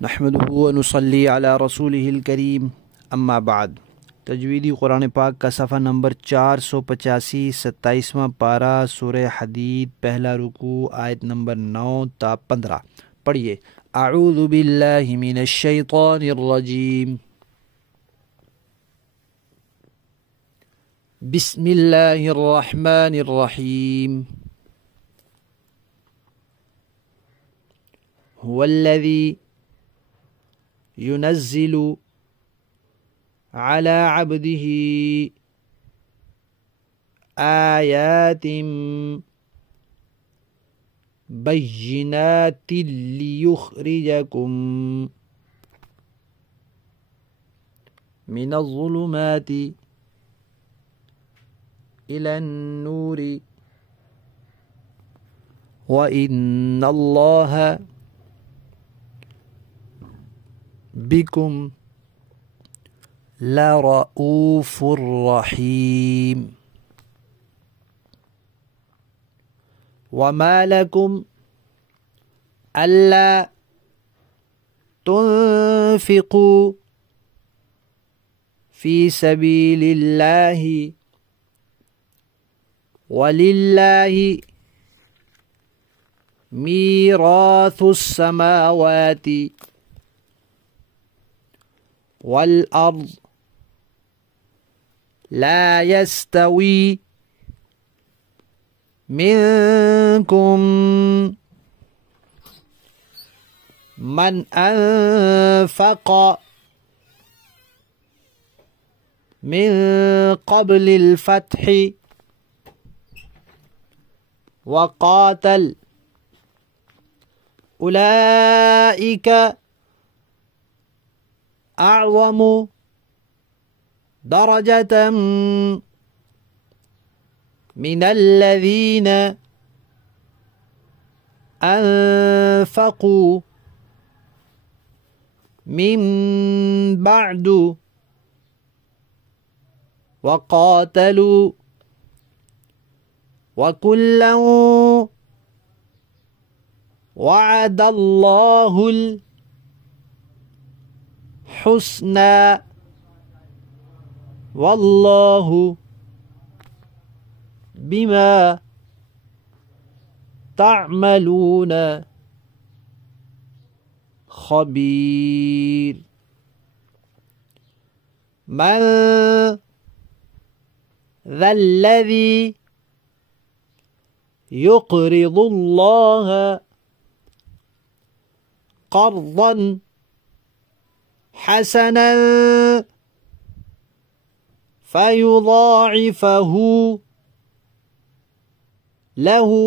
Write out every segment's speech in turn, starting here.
नहमदुहु व नुसल्ली अला रसूलिहिल करीम अम्मा बाद। तजवीदी कुरान पाक का सफ़ा नंबर 485 27वां पारा सूरह हदीद पहला रुकू आयत नंबर 9 ता 15 पढ़िए। अऊज़ु बिल्लाहि मिनश शैतानिर रजीम बिस्मिल्लाहिर रहमानिर रहीम हुवल्लज़ी युनज़्ज़िलु अला अब्दिही आयातिम बय्यिनातिन लियुख़रिजकुम मिनज़्ज़ुलुमाति इलन्नूरि व इन्नल्लाह बिकुम लरऊफ़ुर रहीम। वमा लकुम अल्ला तुन्फ़िक़ू फ़ी सबीलिल्लाहि वलिल्लाहि मीराथुस समावाति वल अर्ज़ ला यस्तवी मिनकुम मन अनफ़क़ मिन क़ब्लिल फ़त्हि व क़ातल उलाइका अअज़मु दरजतम मिनल्लज़ीना अनफ़क़ू मिन बअदु व क़ातलू व कुल्लन वअदल्लाहुल हुस्ना वल्लाहु बिमा तअमलून खबीर। मन ज़ल्लज़ी युक़रिदुल्लाह क़र्ज़न हसनन फ़युज़ाइफ़हु लहू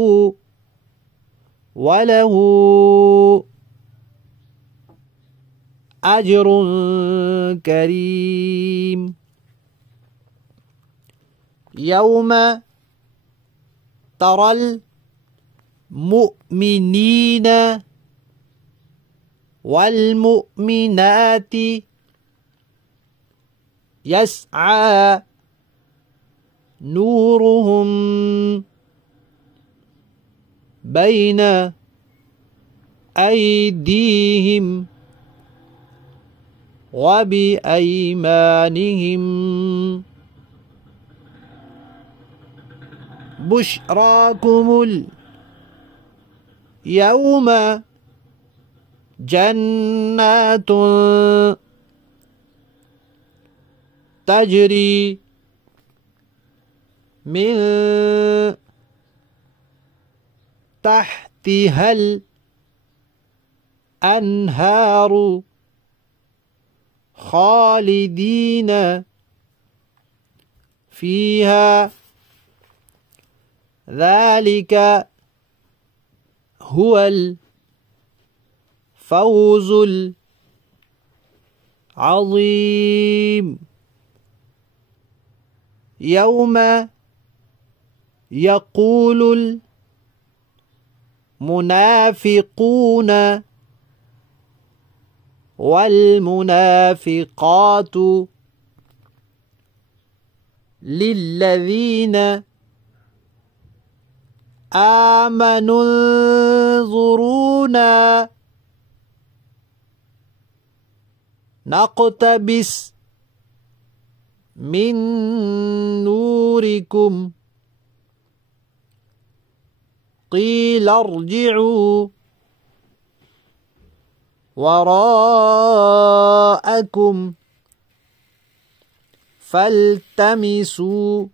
वलहू अज्रुन करीम। यौम तरल मुअमिनीन वल मुअमिनाति यस्आ नूरुहुम बैन ऐदीहिम व बिअयमानिहिम बुश्राकुमुल यौम जन्नातुन तजरी मिन तहतिहल अन्हारु खालिदीन फीहा ज़ालिका हुवल फ़ौज़ुल अज़ीम। यौम यक़ूलुल मुनाफ़िक़ून वल मुनाफ़िक़ातु लिल्लज़ीन आमनुन्ज़ुरूना نقتبس من نوركم قيل ارجعوا وراءكم فالتمسوا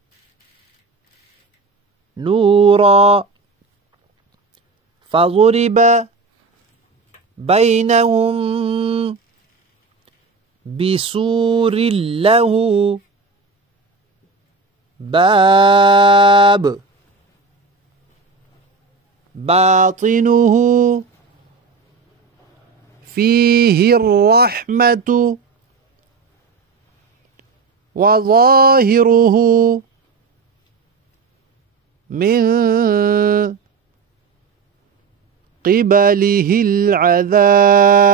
نورا فضرب بينهم بسور له باب باطنه فيه الرحمة وظاهره من قبله العذاب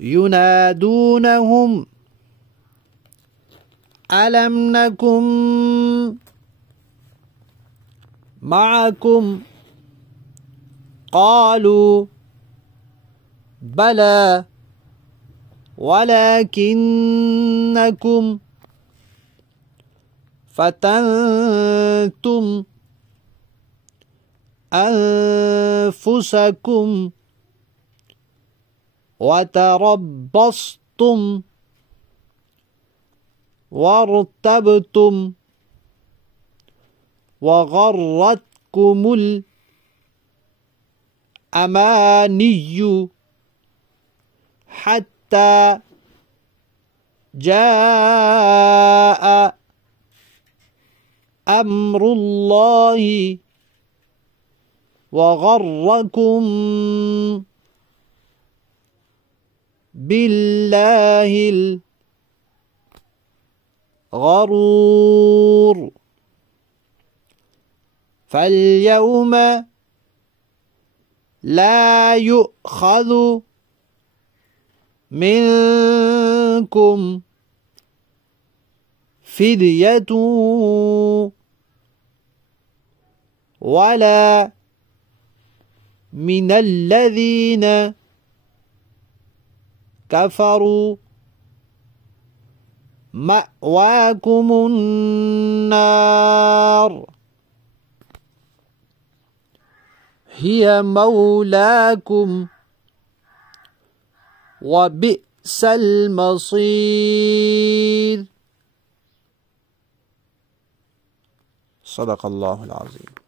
ينادونهم ألم نكن معكم قالوا بلى ولكنكم فتنتم أنفسكم وتربصتم وارتبتم وغرتكم الأماني حتى جاء أمر الله وغركم بالله الغرور فاليوم لا يؤخذ منكم فدية ولا من الذين كفروا مأواكم النار هي مولاكم وبئس المصير. صدق الله العظيم.